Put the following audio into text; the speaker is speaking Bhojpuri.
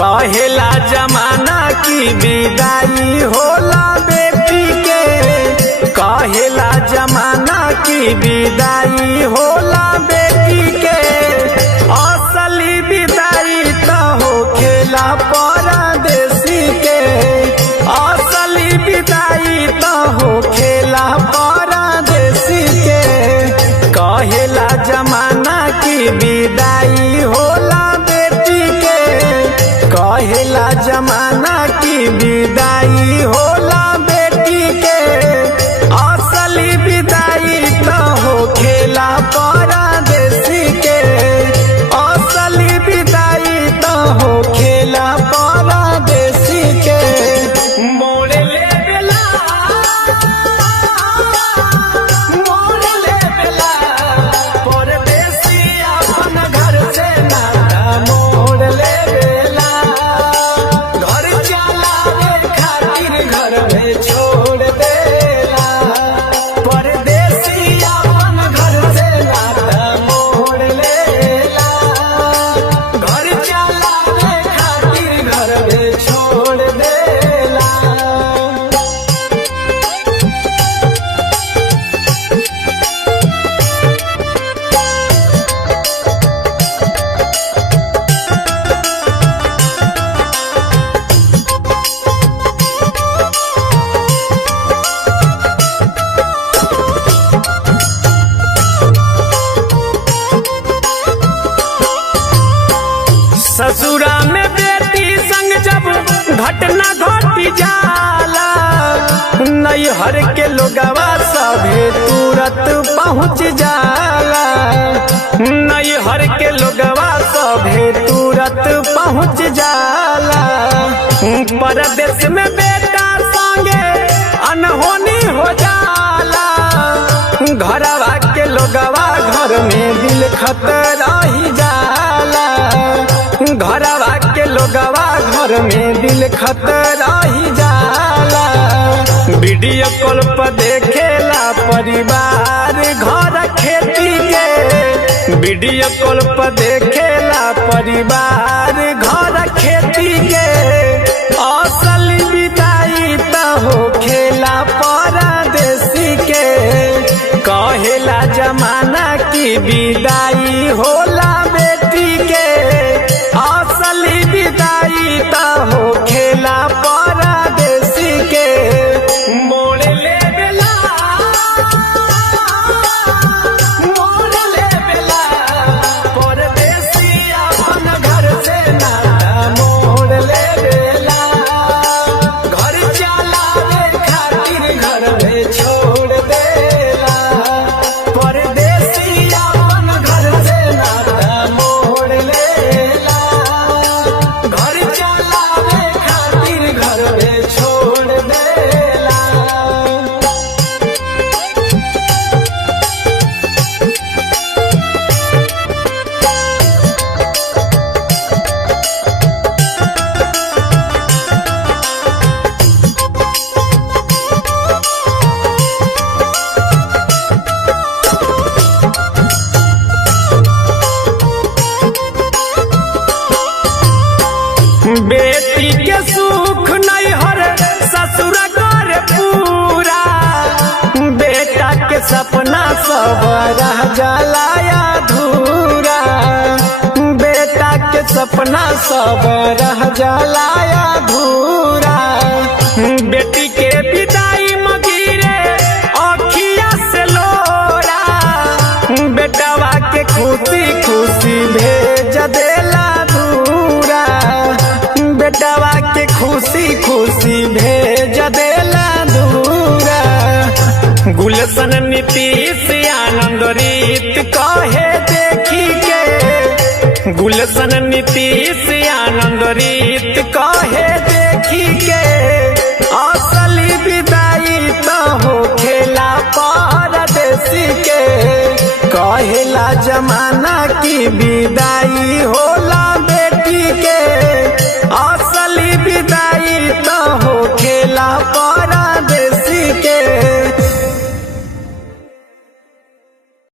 कहेला जमाना की विदाई होला बेटी के, कहेला जमाना की विदाई होला बेटी के। असली विदाई तो होखेला परदेसी के, असली विदाई तो होखेला परदेसी के। कहेला जमाना की विदाई होला बेटी के, कहेला जमाना की विदाई होला बेटी के। असली विदाई तो होखेला परदेसी के, असली विदाई तो होखेला परदेसी के। मोड़ ले बेला, मोड़ ले बेला, परदेसी अपन घर से नाता मोड़ ले बेला। घर चलावे खातिर घर में छोड़ देला, परदेसी अपन घर से नाता मोड़ लेला। घर चलावे खातिर घर में छोड़ देला। ससुरा में बेटी संग जब घटना घटी जाला, नैहर के लोगवा सभे तुरंत पहुँच जाला, नैहर के लोगवा सभे तुरंत पहुँच जाला। परदेश में बेटा संगे अनहोनी हो जाला, घरवा के लोगवा घर में दिल खतरा ही जाला, घरवा के लोगवा घर में दिल खतरा ही जाला। वीडियो कॉल पर देखेला परिवार घर खेती के, वीडियो कॉल पर देखेला परिवार घर खेती के। असली विदाई तो होखेला परदेसी के, कहेला जमाना की विदाई होला बेटी के। असली विदाई तो होखेला परदेसी के। मोड़ ले बेला, मोड़ ले बेला, परदेसी अपन घर से नाता मोड़ ले बेला। घर चलावे खातिर घर में छोड़ देला, परदेसी अपन घर से नाता मोड़ लेला। घर चलावे खातिर घर में छोड़ देला। बेटी के सुख नैहर ससुर कर पूरा, बेटा के सपना सब रह जाला अधूरा, बेटा के सपना सब रह जाला अधूरा। बेटी के विदाई मगिरे अखिया से लोरा, बेटवा के खुशी खुशी भेज देला दूरा, बेटवा के खुशी खुशी भेज देला दूरा। गुलशन नीतीश आनंद रीत कहे देखी के, गुलशन नीतीश आनंद रीत कहे देखी के। असली विदाई तो होखेला परदेसी के, कहेला जमाना की